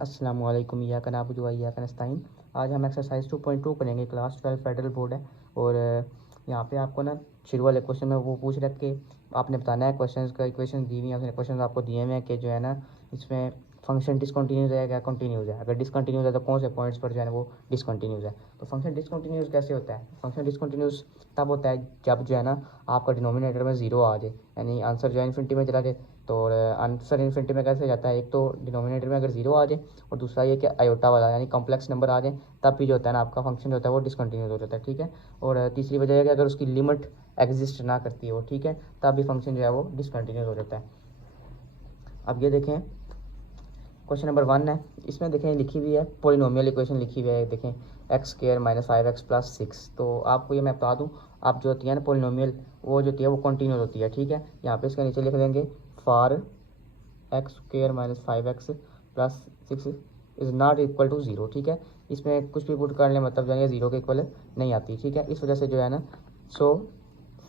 अस्सलाम वालेकुम, इय्याका नअबुदु व इय्याका नस्तईन। आज हम एक्सरसाइज 2.2 करेंगे। क्लास 12 फेडरल बोर्ड है और यहाँ पे आपको ना शुरू वाले क्वेश्चन में वो पूछ रख के आपने बताना है। क्वेश्चन का इक्वेशन दी हुई है, क्वेश्चन आपको दिए हुए हैं कि जो है ना इसमें फंक्शन डिसकंटिन्यूस है क्या कंटिन्यूस है। अगर डिसकंटिन्यूस है तो कौन से पॉइंट्स पर जो है ना वो डिसकंटिन्यूस है। तो फंक्शन डिसकंटिन्यूस कैसे होता है? फंक्शन डिसकंटिन्यूस तब होता है जब जो है ना आपका डिनोमिनेटर में जीरो आ जाए, यानी आंसर जो है इन्फिनिटी में चला जाए। तो आंसर इन्फिनिटी में कैसे जाता है? एक तो डिनोमिनेटर में अगर जीरो आ जाए और दूसरा ये कि आयोटा वाला यानी कॉम्प्लेक्स नंबर आ जाए, तब भी जो होता है ना आपका फंक्शन जो होता है वो डिसकंटिन्यूस हो जाता है। ठीक है। और तीसरी वजह है कि अगर उसकी लिमिट एग्जिस्ट ना करती हो, ठीक है, तब भी फंक्शन जो है वो डिसकंटिन्यूस हो जाता है। अब ये देखें, क्वेश्चन नंबर 1 है। इसमें देखें लिखी हुई है पोलिनोमियल इक्वेशन लिखी हुई है। देखें एक्स स्क्वायर माइनस 5x+6। तो आपको ये मैं बता दूँ, आप जो होती है ना पोलिनोमियल, वो जो होती है वो कंटिन्यूस होती है। ठीक है। यहाँ पे इसके नीचे लिख देंगे for x square minus 5x+6 is not equal to zero. ठीक है। इसमें कुछ भी पुट कर लें, मतलब जो है ज़ीरो के इक्वल नहीं आती। ठीक है। इस वजह से जो है ना सो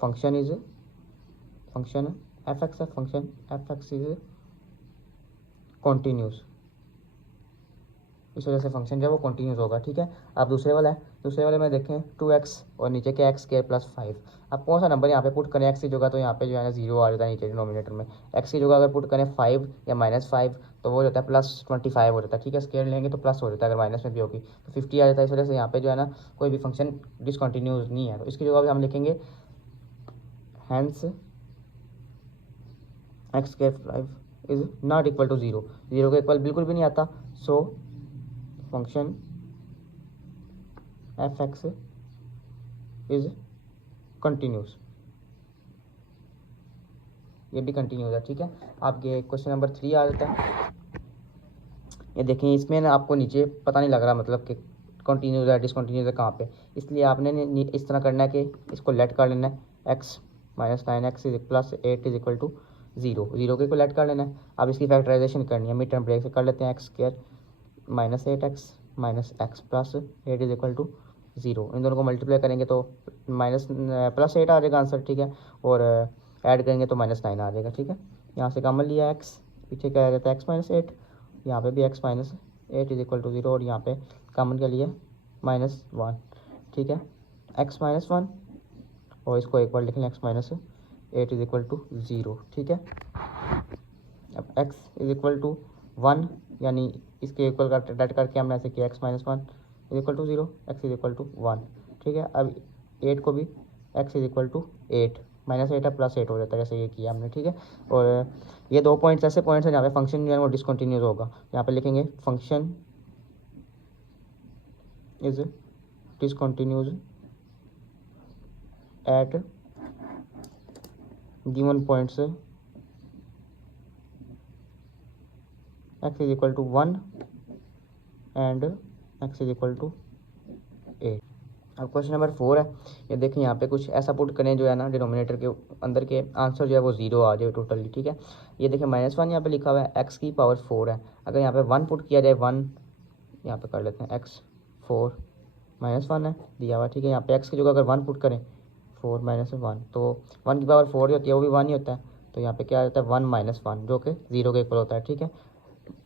function is function F X है, function F x is continuous. इस वजह से फंक्शन जो है वो कंटिन्यूस होगा। ठीक है। अब दूसरे वाला है, दूसरे वाले में देखें 2x और नीचे के एक्स स्क्वायर प्लस 5। अब कौन सा नंबर यहाँ पे पुट करें एक्स की जगह? तो यहाँ पे जो है ना जीरो आ जाता है नीचे डिनोमिनेटर में। एक्स की जगह अगर पुट करें 5 या -5 तो वो हो जाता है +25 हो जाता है। ठीक है। स्क्वायर लेंगे तो प्लस हो जाता है, अगर माइनस में भी होगी तो 50 आ जाता है। इस वजह से यहाँ पे जो है ना कोई भी फंक्शन डिसकंटिन्यूस नहीं है। तो इसकी जगह भी हम लिखेंगे hence x square 5 is not equal to zero. Zero के इक्वल बिल्कुल भी नहीं आता। So function F x is continuous. ये भी कंटिन्यूस है। ठीक है। आपके क्वेश्चन नंबर 3 आ जाता है। ये देखें, इसमें ना आपको नीचे पता नहीं लग रहा मतलब कि कंटिन्यूस है डिसकंटिन्यूस है कहाँ पे, इसलिए आपने इस तरह करना है कि इसको लेट कर लेना है x minus 9x plus 8 is equal to zero. Zero के को लेट कर लेना है। अब इसकी फैक्टराइजेशन करनी है, मिड टर्म ब्रेक से कर लेते हैं। X square minus 8x minus X plus 8 is equal to zero. इन दोनों को मल्टीप्लाई करेंगे तो माइनस +8 आ जाएगा आंसर। ठीक है। और ऐड करेंगे तो -9 आ जाएगा। ठीक है। यहाँ से कॉमन लिया एक्स, पीछे क्या आ जाता है x-8, यहाँ पे भी x-8 is equal to zero और यहाँ पे कॉमन क्या लिया -1। ठीक है। x-1 और इसको एक बार लिख लें x-8 is equal to zero. ठीक है। अब x इज इक्वल टू 1, यानी इसके इक्वल का डेट करके हमने ऐसे किया x-1 is equal to zero, x is equal to 1। ठीक है। अब 8 को भी x इज इक्वल टू 8 -8 है +8 हो जाता है, जैसे ये किया हमने। ठीक है। और ये दो पॉइंट्स ऐसे पॉइंट्स हैं जहाँ पे फंक्शन जो है वो डिसकंटिन्यूस होगा। यहाँ पे लिखेंगे function is discontinuous at given points x is equal to 1 and x is equal to 8। अब क्वेश्चन नंबर 4 है। ये देखिए, यहाँ पे कुछ ऐसा पुट करें जो है ना डिनोमिनेटर के अंदर के आंसर जो है वो ज़ीरो आ जाए टोटली। ठीक है। ये देखिए -1 यहाँ पे लिखा हुआ है, x की पावर 4 है। अगर यहाँ पे 1 पुट किया जाए, 1 यहाँ पे कर लेते हैं x 4 -1 है दिया हुआ। ठीक है। यहाँ पे x की जगह अगर 1 पुट करें 4 -1 तो 1 की पावर 4 जो होती है वो भी 1 ही होता है। तो यहाँ पे क्या आ जाता है 1 -1 जो कि ज़ीरो के इक्वल होता है। ठीक है।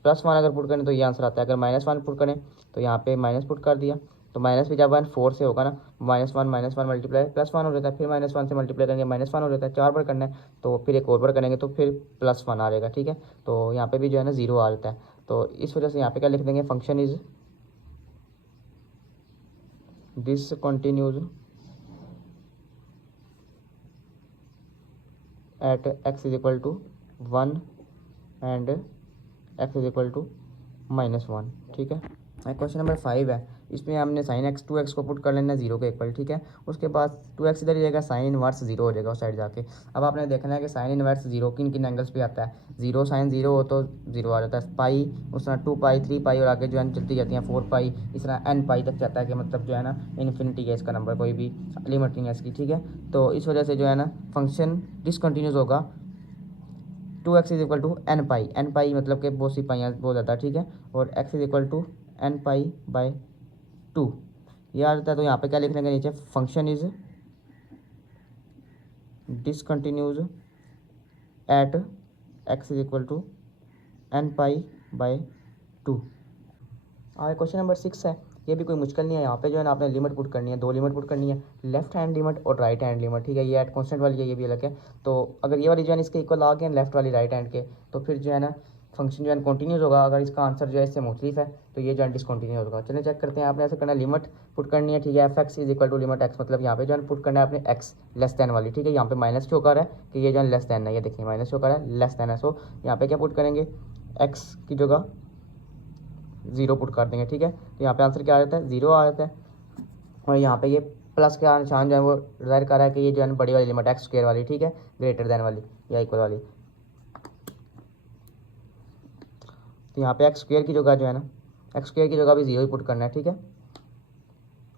+1 अगर पुट करें तो ये आंसर आता है। अगर -1 पुट करें तो यहाँ पे माइनस पुट कर दिया, तो माइनस भी जब 1 4 से होगा ना, -1 मल्टीप्लाई +1 हो जाता है, फिर -1 से मल्टीप्लाई करेंगे -1 हो जाता है। 4 बार करना है तो फिर एक और बार करेंगे तो फिर +1 आ जाएगा। ठीक है। तो यहाँ पे भी जो है ना ज़ीरो आ जाता है। तो इस वजह से यहाँ पे क्या लिख देंगे, function is discontinuous at x is equal to 1 and x is equal to -1। ठीक है। क्वेश्चन नंबर 5 है। इसमें हमने साइन एक्स 2x को पुट कर लेना है ज़ीरो के इक्वल। ठीक है। उसके बाद 2x इधर ही जाएगा, साइन इनवर्स ज़ीरो हो जाएगा उस साइड जाके। अब आपने देखना है कि साइन इनवर्स ज़ीरो किन किन एंगल्स पे आता है। ज़ीरो साइन ज़ीरो हो तो ज़ीरो आ जाता है, पाई उस तरह 2π 3π और आगे जो है चलती जाती हैं 4π, इस तरह n π तक जाता है कि मतलब जो है ना इन्फिनिटी है इसका नंबर, कोई भी लिमिट नहीं है इसकी। ठीक है। तो इस वजह से जो है ना फंक्शन डिसकंटिन्यूस होगा 2x is equal to n π मतलब कि बहुत सी पाइयाँ बहुत ज़्यादा। ठीक है। और x is equal to n π/2 ये आ जाता है। तो यहाँ पे क्या लिखने के नीचे function is discontinuous at x is equal to n π/2। और क्वेश्चन नंबर 6 है, ये भी कोई मुश्किल नहीं है। यहाँ पे जो है ना आपने लिमिट पुट करनी है, दो लिमिट पुट करनी है, लेफ्ट हैंड लिमिट और राइट हैंड लिमिट, ठीक है। ये एट कॉन्स्टेंट वाली है, ये भी अलग है। तो अगर ये वाली जो है इसके इक्वल आ गए लेफ्ट वाली राइट हैंड के, तो फिर जो है ना फंक्शन जो है कंटिन्यूस होगा। अगर इसका आंसर जो है इससे मुख्तलिफ है तो ये जो है डिसकंटिन्यूस होगा। चलिए चेक करते हैं। आपने ऐसे करना, लिमिट पुट करनी है, ठीक है। F x is equal to limit x, मतलब यहाँ पे जो है पुट करना है आपने एक्स लेस दैन वाली, ठीक है। यहाँ पे माइनस क्यों कर रहा है कि ये जो है लेस दैन है, ये देखिए माइनस क्यों कर रहा है, लेस दैन है। सो यहाँ पे क्या पुट करेंगे, एक्स की जगह 0 पुट कर देंगे, ठीक है। तो यहाँ पे आंसर क्या आ जाता है, 0 आ जाता है। और यहाँ पे ये प्लस का निशान जो है वो जाहिर कर रहा है कि ये जो है बड़ी वाली लिमिट एक्स स्क्वायर वाली, ठीक है, ग्रेटर देन वाली या इक्वल वाली। तो यहाँ पे एक्स स्क्वायर की जगह जो है ना, एक्स स्क्वायर की जगह भी 0 ही पुट करना है, ठीक है।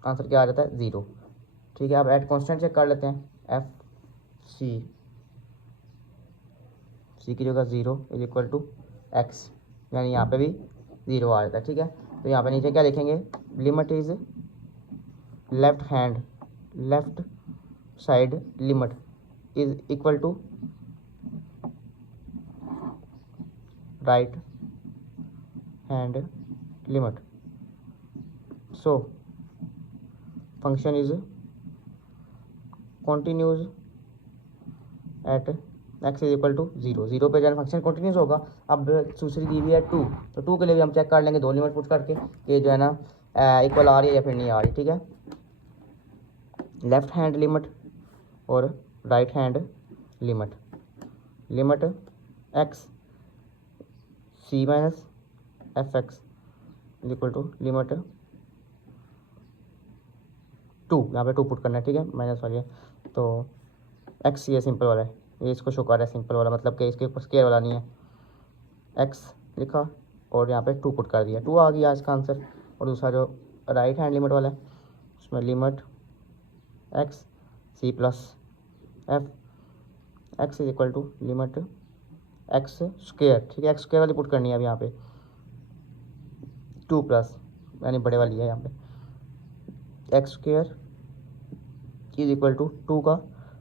आंसर क्या आ जाता है, 0, ठीक है। अब एट कॉन्स्टेंट चेक कर लेते हैं, एफ सी की जगह 0 इज इक्वल टू एक्स, यानी यहाँ पे भी 0 आ जाता है, ठीक है। तो यहाँ पे नीचे क्या लिखेंगे, limit is left side limit is equal to right hand limit. So function is continuous at x is equal to 0, 0 पे जो फंक्शन कंटिन्यूस होगा। अब दूसरी दी हुई है 2, तो 2 के लिए भी हम चेक कर लेंगे, दो लिमिट पुट करके कि जो है ना इक्वल आ रही है या फिर नहीं आ रही, ठीक है। लेफ्ट हैंड लिमिट और right hand limit, limit x c minus f x is equal to limit 2, यहाँ पे 2 पुट करना है, ठीक है, माइनस वाली है। तो एक्स ये सिंपल वाला है, ये इसको शो कर रहा है सिंपल वाला, मतलब कि इसके ऊपर स्केयर वाला नहीं है। एक्स लिखा और यहाँ पे 2 पुट कर दिया, 2 आ गया इसका आंसर। और दूसरा जो राइट हैंड लिमिट वाला है उसमें limit x c plus f x is equal to limit x square, ठीक है। एक्स स्क्वेयर वाली पुट करनी है अब यहाँ पे 2 प्लस, यानी बड़े वाली है यहाँ पे, X square is equal to 2 का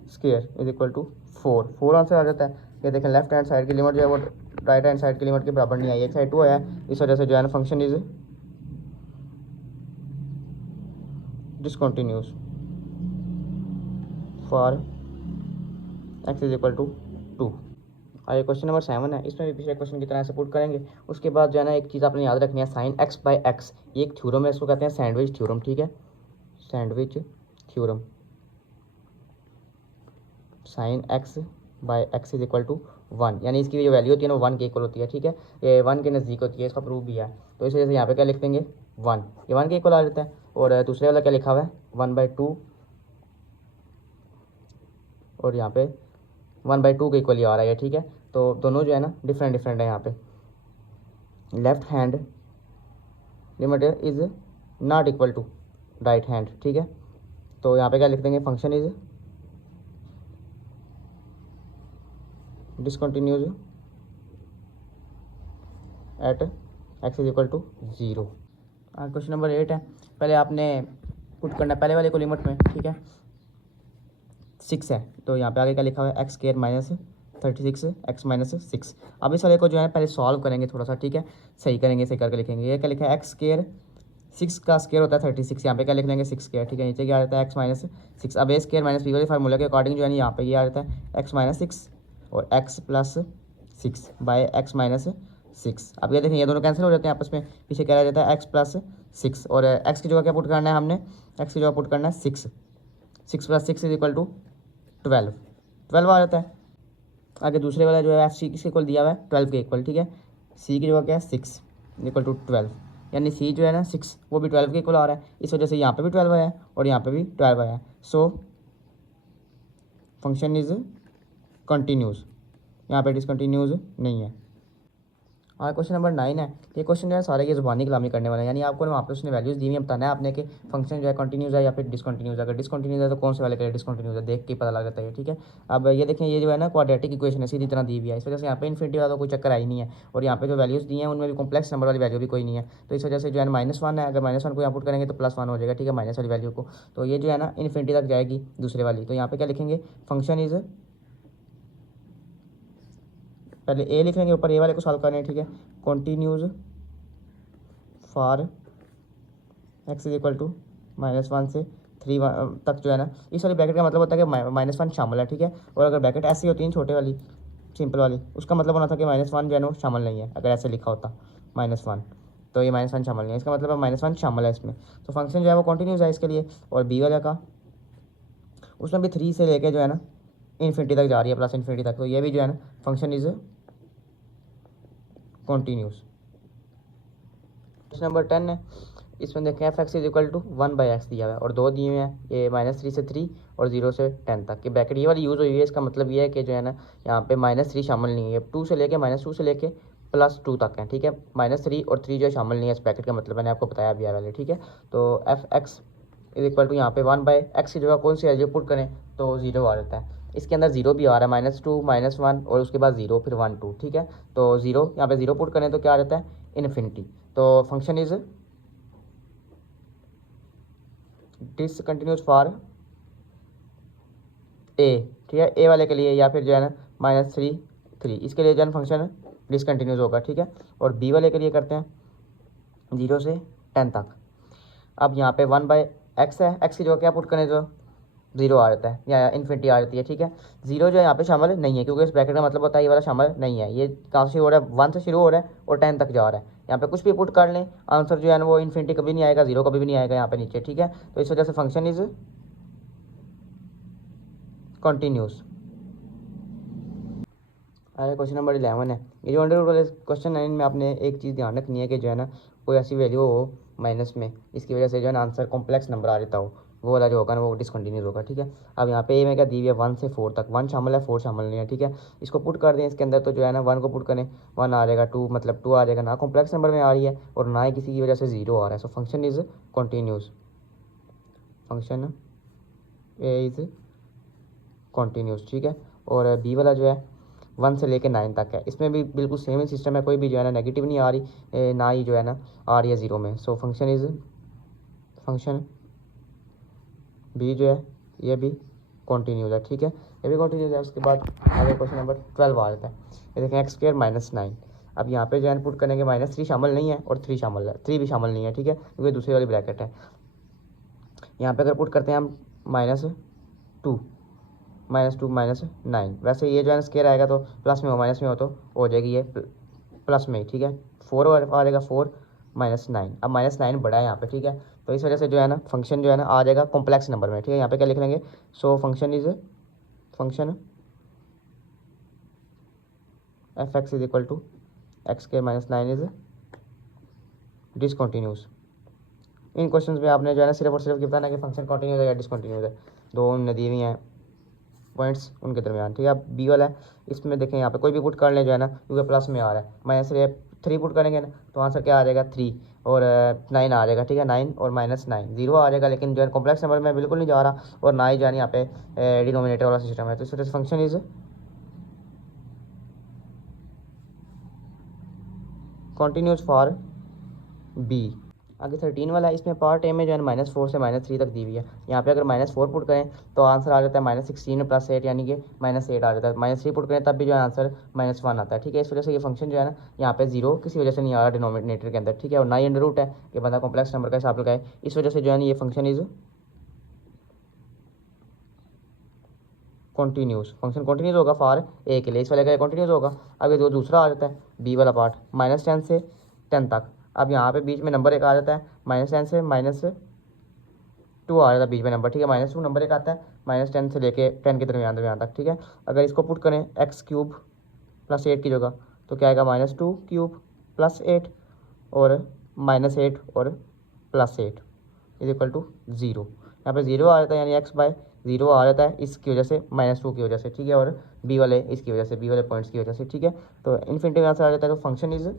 square is equal to 4 answer आ जाता है। ये देखें लेफ्ट हैंड साइड की लिमिट जो है वो राइट हैंड साइड की लिमिट के बराबर नहीं आई, एक साइड 2 आया, इस वजह से जो है ना function is discontinuous for x is equal to 2। और ये क्वेश्चन नंबर 7 है, इसमें भी पिछले क्वेश्चन की तरह से पुट करेंगे। उसके बाद जो है ना एक चीज़ आपने याद रखनी है, साइन एक्स बाई एक्स, ये एक थ्योरम है, इसको कहते हैं सैंडविच थ्योरम, ठीक है, sandwich theorem. Sine x by x is equal to 1, यानी इसकी जो वैल्यू होती है ना 1 के इक्वल होती है, ठीक है, ये 1 के नज़दीक होती है, इसका प्रूफ भी है। तो इस वजह से यहाँ पे क्या लिख देंगे 1, ये 1 के इक्वल आ जाता है। और दूसरे वाला क्या लिखा हुआ है 1/2, और यहाँ पे 1/2 के इक्वल ही आ रहा है, ठीक है। तो दोनों जो है ना डिफरेंट है यहाँ पे। Left hand limit is not equal to right hand, ठीक है। तो यहाँ पे क्या लिख देंगे, function is discontinuous at x is equal to 0। Question number 8 है, पहले आपने पुट करना है पहले वाले को लिमिट में, ठीक है, 6 है। तो यहाँ पे आगे क्या लिखा हुआ है, x square minus 36 x minus 6। अब इस वाले को जो है पहले सॉल्व करेंगे थोड़ा सा, ठीक है, सही करेंगे, सही करके लिखेंगे। ये क्या लिखा है, एक्स स्क्वायर 6 का स्क्वायर होता है 36, यहाँ पे क्या लिख लेंगे 6 स्क्वायर, ठीक है। नीचे क्या आ जाता है एक्स माइनस 6। अब ए स्क्वायर माइनस बी वाले फार्मूला के अकॉर्डिंग जो है यहाँ पे ये आ जाता है एक्स माइनस 6 और x plus 6 by x minus 6। अब ये देखें ये दोनों कैंसिल हो जाते हैं आपस में, पीछे क्या रह जाता है एक्स प्लस 6, और एक्स की जगह क्या पुट करना है हमने, एक्स की जगह पुट करना है 6, 6 प्लस 6 इज इक्वल टू 12 आ जाता है। आगे दूसरे वाला जो है एफ सी किसके इक्वल दिया हुआ है 12 के इक्वल, ठीक है। सी की जगह क्या है 6 इक्वल टू 12, यानी सी जो है ना 6 वो भी 12 के इक्वल आ रहा है, इस वजह से यहाँ पे भी 12 आया है और यहाँ पे भी 12 आया है। सो फंक्शन इज कंटिन्यूस, यहाँ पे डिसकंटिन्यूस नहीं है। हाँ क्वेश्चन नंबर 9 है, ये क्वेश्चन जो है सारे ये ज़ुबानी कलामी करने वाले हैं, यानी आपको वहाँ पे उसने वैल्यूज़ दी हुई है, बताना है आपने कि फंक्शन जो है कंटिन्यूस है या फिर डिसकंटिन्यूस है। अगर डिसकंटिन्यूस है तो कौन से वाले के लिए डिसकंटिन्यूस है देख के पता लग जाता है, ठीक है। अब ये देखें ये जो है ना क्वाड्रेटिक इक्वेशन है, सीधी तरह दी हुई है, इस वजह से यहाँ पे इन्फिनिटी वाला कोई चक्कर आई नहीं है, और यहाँ पे जो वैल्यूज़ दी हैं उनमें भी कॉम्प्लेक्स नंबर वाली वैल्यू भी कोई नहीं है। तो इस वजह से जो है -1 है, अगर -1 को यहाँ पुट करेंगे तो +1 हो जाएगा, ठीक है, माइनस वाली वैल्यू को। तो ये जो है ना इन्फिनिटी तक जाएगी दूसरे वाली। तो यहाँ पे क्या लिखेंगे, फंक्शन इज, पहले ए लिख लेंगे, ऊपर ए वाले को सॉल्व करना है, ठीक है, continuous for x is equal to -1 से 3 तक जो है ना, इस वाली ब्रैकेट का मतलब होता है कि -1 शामिल है, ठीक है। और अगर ब्रैकेट ऐसी होती है छोटे वाली सिंपल वाली, उसका मतलब होना था कि -1 जो है ना वो शामिल नहीं है। अगर ऐसे लिखा होता -1, तो ये -1 शामिल नहीं है, इसका मतलब है -1 शामिल है इसमें। तो फंक्शन जो है वो कंटिन्यूस है इसके लिए। और बी वाले का, उसमें भी 3 से लेके जो है ना इन्फिनिटी तक जा रही है, प्लस इन्फिनिटी तक, तो ये भी जो है ना function is continuous. Question number 10 है, इसमें देखें f x is equal to 1/x दिया हुआ है और 2 दिए हुए हैं, ये -3 से 3 और 0 से 10 तक की ब्रैकेट ये वाली यूज़ हुई है। इसका मतलब ये है कि जो है ना यहाँ पे -3 शामिल नहीं है, 2 से लेके -2 से लेके +2 तक है, ठीक है। -3 और 3 जो है शामिल नहीं है इस ब्रैकेट का, मतलब मैंने आपको बताया अभी वाले, ठीक है। तो f x is equal to यहाँ पे 1/x की जगह कौन सी वैल्यू पुट करें तो 0 आ जाता है। इसके अंदर 0 भी आ रहा है, -2 -1 और उसके बाद 0 फिर 1 2, ठीक है। तो 0 यहाँ पे 0 पुट करें तो क्या आ जाता है इन्फिनिटी। तो function is discontinuous for a, ठीक है, ए वाले के लिए, या फिर जो है ना -3 3 इसके लिए जो है फंक्शन डिसकंटिन्यूस होगा, ठीक है। और बी वाले के लिए करते हैं 0 से 10 तक। अब यहाँ पे 1/x है, एक्स की जगह क्या पुट करें तो 0 आ जाता है या इन्फिनिटी आ जाती है, ठीक है। 0 जो है यहाँ पे शामिल नहीं है, क्योंकि इस ब्रैकेट का मतलब होता है ये वाला शामिल नहीं है। ये कहाँ से शुरू हो रहा है 1 से शुरू हो रहा है और 10 तक जा रहा है। यहाँ पे कुछ भी पुट कर लें, आंसर जो है ना वो इन्फिनिटी कभी नहीं आएगा, 0 कभी भी नहीं आएगा यहाँ पे नीचे, ठीक है। तो इस वजह से फंक्शन इज कॉन्टीन्यूस। अरे क्वेश्चन नंबर 11 है, ये जो अंडर रूट वाले क्वेश्चन है इनमें आपने एक चीज़ ध्यान रखनी है कि जो है ना कोई ऐसी वैल्यू हो माइनस में, इसकी वजह से जो है ना आंसर कॉम्प्लेक्स नंबर आ जाता हो, वो वाला जो होगा ना वो डिसकंटिन्यूस होगा, ठीक है। अब यहाँ पे ए में क्या दी हुई है 1 से 4 तक, 1 शामिल है 4 शामिल नहीं है, ठीक है। इसको पुट कर दें इसके अंदर तो जो है ना 1 को पुट करें 1 आ जाएगा, 2 मतलब 2 आ जाएगा, ना कॉम्प्लेक्स नंबर में आ रही है और ना ही किसी की वजह से 0 आ रहा है। सो function is continuous, function A is continuous, ठीक है। और बी वाला जो है 1 से लेके 9 तक है, इसमें भी बिल्कुल सेम ही सिस्टम है, कोई भी जो है ना नेगेटिव नहीं आ रही, ना ही जो है ना आ रही है 0 में। सो फंक्शन बी जो है ये भी कॉन्टीन्यूस है, ठीक है, ये भी कॉन्टीन्यूस है। उसके बाद आगे क्वेश्चन नंबर 12 आ जाता है, ये देखें x² -9। अब यहाँ पे जो है पुट करेंगे -3 शामिल नहीं है और 3 शामिल है, 3 भी शामिल नहीं है, ठीक है, क्योंकि दूसरी वाली ब्रैकेट है। यहाँ पे अगर पुट करते हैं हम -2 -9, वैसे ये जो है स्केयर आएगा तो प्लस में हो माइनस में हो तो हो जाएगी ये प्लस में, ठीक है। 4 आ जाएगा 4 -9, अब -9 बड़ा है यहाँ पे, ठीक है। तो इस वजह से जो है ना फंक्शन जो है ना आ जाएगा कॉम्प्लेक्स नंबर में, ठीक है। यहाँ पे क्या लिख लेंगे, so function F x is equal to x² -9 is discontinuous. इन क्वेश्चंस में आपने जो है ना सिर्फ और सिर्फ ये बताना कि फंक्शन कंटिन्यूस है या डिसकंटिन्यूस है, दो नदी हुई हैं पॉइंट्स उनके दरमियान, ठीक है। अब बी वाला है, इसमें देखें यहाँ पे कोई भी पुट कर लें जो है ना, क्योंकि प्लस में आ रहा है, -3 पुट करेंगे ना तो आंसर क्या आ जाएगा 3 और 9 आ जाएगा, ठीक है। 9 और -9 0 आ जाएगा, लेकिन जो है कॉम्प्लेक्स नंबर में बिल्कुल नहीं जा रहा और ना ही जो है यहाँ पे डिनोमिनेटर वाला सिस्टम है। तो इस वजह से function is continuous for b. आगे 13 वाला है, इसमें पार्ट ए में जो है -4 से -3 तक दी हुई है। यहाँ पे अगर -4 पुट करें तो आंसर आ जाता है -16 + 8 यानी कि -8 आ जाता है। -3 पुट करें तब भी जो है आंसर -1 आता है, ठीक है। इस वजह से ये फंक्शन जो है ना यहाँ पे 0 किसी वजह से नहीं आ रहा डिनोमिनेटर के अंदर, ठीक है। और ना ही अंडर रूट है कि बंदा कॉम्प्लेक्स नंबर का हिसाब लगाए, इस वजह से जो है ना ये function is continuous. Function continuous होगा फॉर ए के लिए, इस वाले का कॉन्टीन्यूस होगा। अगर जो दूसरा आ जाता है बी वाला पार्ट -10 से 10 तक, अब यहाँ पे बीच में नंबर एक आ जाता है -10 से -2 आ जाता है बीच में नंबर, ठीक है। -2 नंबर एक आता है -10 से लेके 10 के दरमियान तक, ठीक है। अगर इसको पुट करें x³ + 8 की जगह तो क्या आएगा -2³ + 8 और -8 और +8 इज इक्वल टू 0। यहाँ पे 0 आ जाता है यानी x/0 आ जाता है इसकी वजह से -2 की वजह से, ठीक है। और बी वाले इसकी वजह से, बी वाले पॉइंट्स की वजह से, ठीक है। तो इन्फिनिटी में आंसर आ जाता है। तो function is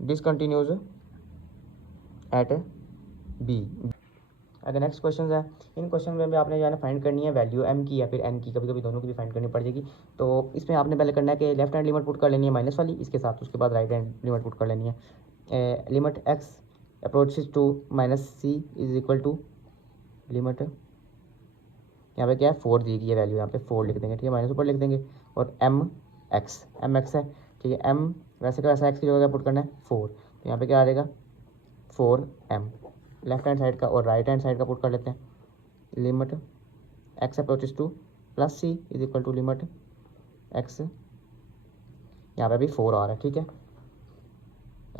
discontinuous at b. अगर नेक्स्ट क्वेश्चन है, इन क्वेश्चन में भी आपने जो है ना फाइंड करनी है वैल्यू m की या फिर n की, कभी कभी दोनों की भी फाइंड करनी पड़ जाएगी। तो इसमें आपने पहले करना है कि लेफ्ट हैंड लिमिट पुट कर लेनी है माइनस वाली इसके साथ, उसके बाद राइट हैंड लिमिट पुट कर लेनी है। Limit x approaches to -c is equal to limit, यहाँ पे क्या है 4 दी गई है वैल्यू, यहाँ पे 4 लिख देंगे, ठीक है, माइनस ऊपर लिख देंगे। और m x है, ठीक है। m वैसे का वैसा x की जगह पुट करना है 4, तो यहाँ पे क्या आ जाएगा 4m लेफ्ट हैंड साइड का, और राइट हैंड साइड का पुट कर लेते हैं। Limit x approaches to plus c is equal to limit x, यहाँ पे भी 4 आ रहा है, ठीक है।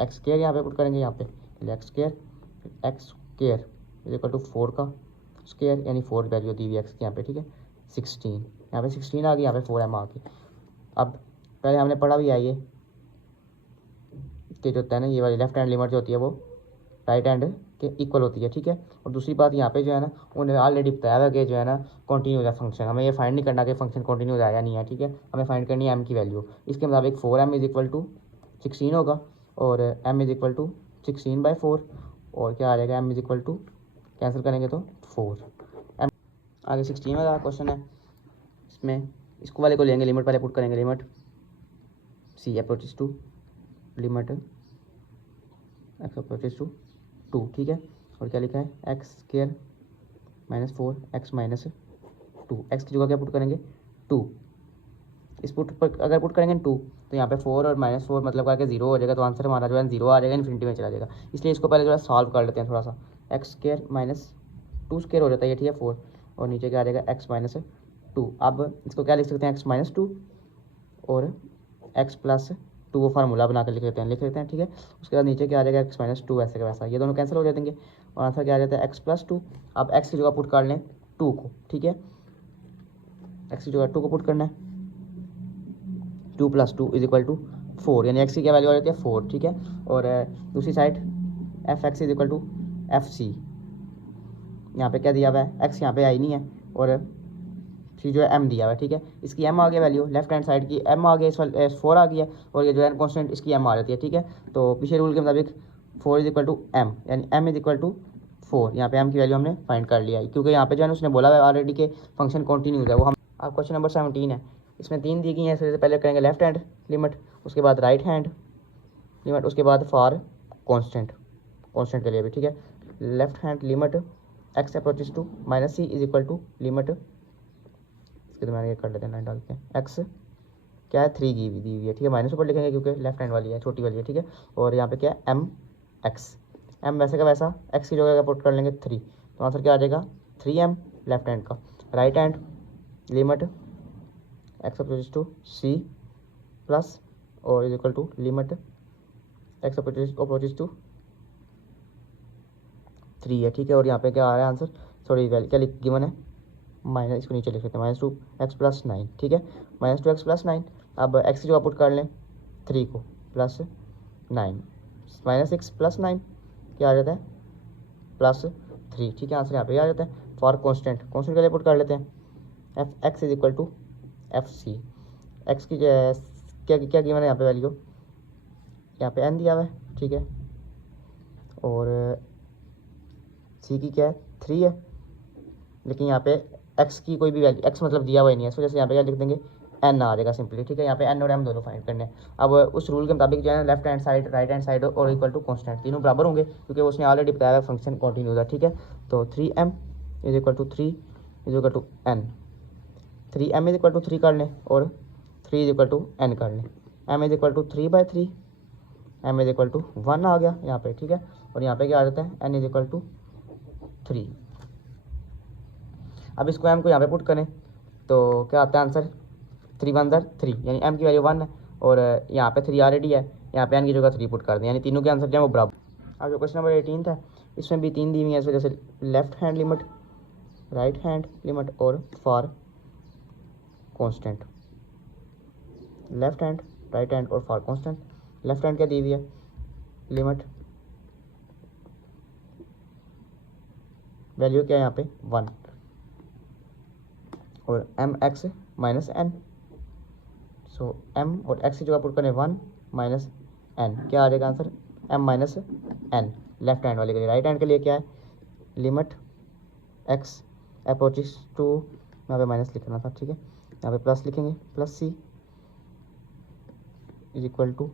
एक्स स्क्वायर यहाँ पे पुट करेंगे, यहाँ पे x square is equal to 4 का स्क्वायर, यानी 4 वैल्यू दी हुई एक्स की यहाँ पे, ठीक है। 16 यहाँ पे 16 आ गई, यहाँ पे 4m आ गई। अब पहले हमने पढ़ा भी है ये कि जो होता है ना, ये वाली लेफ्ट हैंड लिमिट जो होती है वो राइट हैंड के इक्वल होती है, ठीक है। और दूसरी बात यहाँ पे जो है ना, उन्हें ऑलरेडी बताया हुआ कि जो है ना कंटिन्यूस है फंक्शन, हमें ये फाइंड नहीं करना कि फंक्शन कंटिन्यूस है या नहीं है, ठीक है। हमें फाइंड करनी है m की वैल्यू। इसके मुताबिक 4m इज इक्वल टू 16 होगा, और m इज इक्वल टू 16/4, और क्या आ जाएगा m is equal to, cancel करेंगे तो 4 m। आगे 16 वाला क्वेश्चन है, इसमें इसको वाले को लेंगे, लिमिट पहले पुट करेंगे, limit c approaches to limit x approaches to 2, ठीक है। और क्या लिखा है x square minus 4x minus 2, x की जगह क्या पुट करेंगे 2, इस पुट पर अगर पुट करेंगे 2 तो यहाँ पे 4 और -4 मतलब करके 0 हो जाएगा, तो आंसर हमारा जो है 0 आ जाएगा, इन्फिनिटी में चला जाएगा। इसलिए इसको पहले जो है सॉल्व कर लेते हैं थोड़ा सा। एक्स स्क्वायर माइनस 2 स्क्वायर हो जाता है ये, ठीक है 4, और नीचे क्या आ जाएगा x माइनस 2। अब इसको क्या लिख सकते हैं x माइनस 2 और x प्लस 2 वो फार्मूला बना कर लिख लेते हैं, ठीक है। उसके बाद नीचे क्या आ जाएगा x माइनस 2, ऐसे का वैसा, ये दोनों कैंसिल हो जाएंगे और आंसर क्या आ जाता है x प्लस 2। अब x की जगह पुट कर लें 2 को, ठीक है। x की जगह 2 को पुट करना है, 2 + 2 इज इक्वल टू 4, यानी x की क्या वैल्यू आ जाती है 4, ठीक है। और दूसरी side f(x) is equal to fc, यहाँ पे क्या दिया हुआ है x यहाँ पे आई नहीं है, और सी जो है m दिया हुआ है, ठीक है। इसकी m आ गया वैल्यू, लेफ्ट हैंड साइड की m आ गया, इस वाले 4 आ गया, और ये जो है कॉन्स्टेंट इसकी m आ जाती है, ठीक है। तो पिछले रूल के मुताबिक 4 इज इक्वल टू m, यानी m इज इक्वल टू 4। यहाँ पे m की वैल्यू हमने फाइंड कर लिया है, क्योंकि यहाँ पे जो है उसने बोला है ऑलरेडी के फंक्शन कंटिन्यूस है वो हम। अब क्वेश्चन नंबर 17 है, इसमें 3 दी गई हैं। इससे पहले करेंगे लेफ्ट हैंड लिमिट, उसके बाद राइट हैंड लिमिट, उसके बाद फॉर कॉन्स्टेंट के लिए भी, ठीक है। Left hand limit x approaches to minus c is equal to limit, इसके दरम्यान ये कर लेते हैं लाइन डाल के, x क्या है 3 दी हुई है, ठीक है। माइनस ऊपर लिखेंगे क्योंकि लेफ्ट हैंड वाली है, छोटी वाली है, ठीक है। और यहाँ पे क्या है m वैसे का वैसा, x की जगह पुट कर लेंगे 3, तो आंसर क्या आ जाएगा 3m लेफ्ट हैंड का। Right hand limit x approaches to c plus और is equal to limit x approaches to 3 है, ठीक है। और यहाँ पे क्या आ रहा है आंसर, सॉरी वैल्यू क्या गिवन है माइनस, इसको नीचे लिख लेते हैं -2x + 9, ठीक है। -2x + 9, अब x की जगह पुट कर लें 3 को प्लस 9, -6 + 9 क्या आ जाता है +3, ठीक है। आंसर यहाँ पे आ जाता है। फॉर कॉन्स्टेंट के लिए पुट कर लेते हैं f(x) is equal to fc, x की क्या गिवन है यहाँ पे वैल्यू, यहाँ पे n दिया हुआ है, ठीक है। और c की क्या है 3 है, लेकिन यहाँ पे x की कोई भी वैल्यू, x मतलब दिया हुआ ही नहीं है, इस वजह से यहाँ पे क्या लिख देंगे n आ जाएगा सिंपली, ठीक है। यहाँ पे n और m दोनों फाइंड करने हैं। अब उस रूल के मुताबिक जो है left hand side right hand side और इक्वल टू कॉन्स्टेंट तीनों बराबर होंगे, क्योंकि उसने ऑलरेडी बताया फंक्शन कंटिन्यूस है, ठीक है। तो 3m is equal to 3 is equal to n, 3m is equal to 3 कर लें और 3 इज इक्वल टू n कर लें, m is equal to 3/3, m is equal to 1 आ गया यहाँ पे, ठीक है। और यहाँ पे क्या आ जाता है n इज इक्वल टू 3। अब इसको m को यहाँ पे पुट करें तो क्या आता है आंसर 3 × 1 = 3, यानी m की वैल्यू 1 है, और यहाँ पे 3 ऑलरेडी है, यहाँ पे n की जगह 3 पुट कर दें, यानी तीनों के आंसर जो है वो बराबर। अब जो क्वेश्चन नंबर 18 था, इसमें भी 3 दी हुई है, इस वजह से left hand limit right hand limit और for constant, left hand right hand और फॉर कॉन्स्टेंट। लेफ्ट हैंड क्या दी हुई है लिमिट, वैल्यू क्या है यहाँ पे 1, और mx माइनस n, सो m और x की जगह पुट करें 1 माइनस n, क्या आ जाएगा answer m minus n left hand वाले के लिए। राइट हैंड के लिए क्या है लिमिट x अप्रोचेस टू, यहाँ पे माइनस लिखना था, ठीक है। यहाँ पे प्लस लिखेंगे plus c is equal to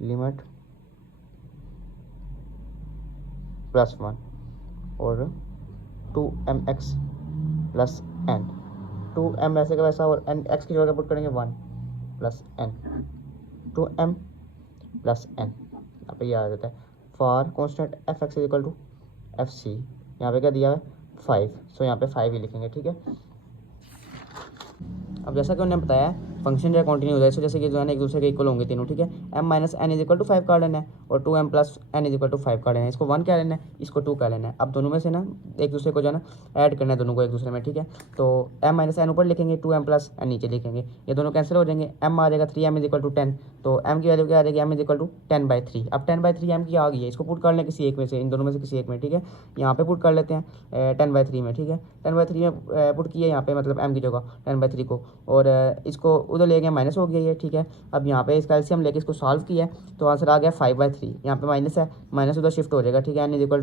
limit +1 और 2mx + n, 2m वैसे का वैसा, और n x की जगह पुट करेंगे 1 + n, 2m + n, यहाँ पे ये आ जाता है for constant f x is equal to f c, यहाँ पे क्या दिया है 5, सो यहाँ पे 5 ही लिखेंगे, ठीक है। अब जैसा कि उन्होंने बताया फंक्शन जो है कंटिन्यूस है, जैसे कि जो है ना एक दूसरे के इक्वल होंगे तीनों, ठीक है। m minus n is equal to 5 का लेना है और 2m plus n is equal to 5 का लेना है। इसको 1 क्या लेना है, इसको 2 का लेना है। अब दोनों में से ना एक दूसरे को जो है ना ऐड करना है दोनों को एक दूसरे में, ठीक है। तो m माइनस एन ऊपर लिखेंगे, 2m प्लस एन नीचे लिखेंगे, ये दोनों कैंसिल हो जाएंगे। m आ जाएगा 3m इज इक्वल टू 10, तो m की वैल्यू क्या आ जाएगी, m इज इक्वल टू 10/3। अब 10/3 m की आ गई है, इसको पुट कर लें किसी एक में से, इन दोनों में से किसी एक में, ठीक है। यहाँ पे पुट कर लेते हैं 10/3 में, ठीक है। 10/3 में पुट किया यहाँ पे मतलब m की जगह 10/3 को, और इसको उधर ले गए माइनस हो गया ये, ठीक है। अब यहाँ पे इसका एलसीएम लेके इसको सॉल्व किया है तो आंसर आ गया 5/3। यहाँ पे माइनस है, माइनस उधर शिफ्ट हो जाएगा, ठीक है। n is equal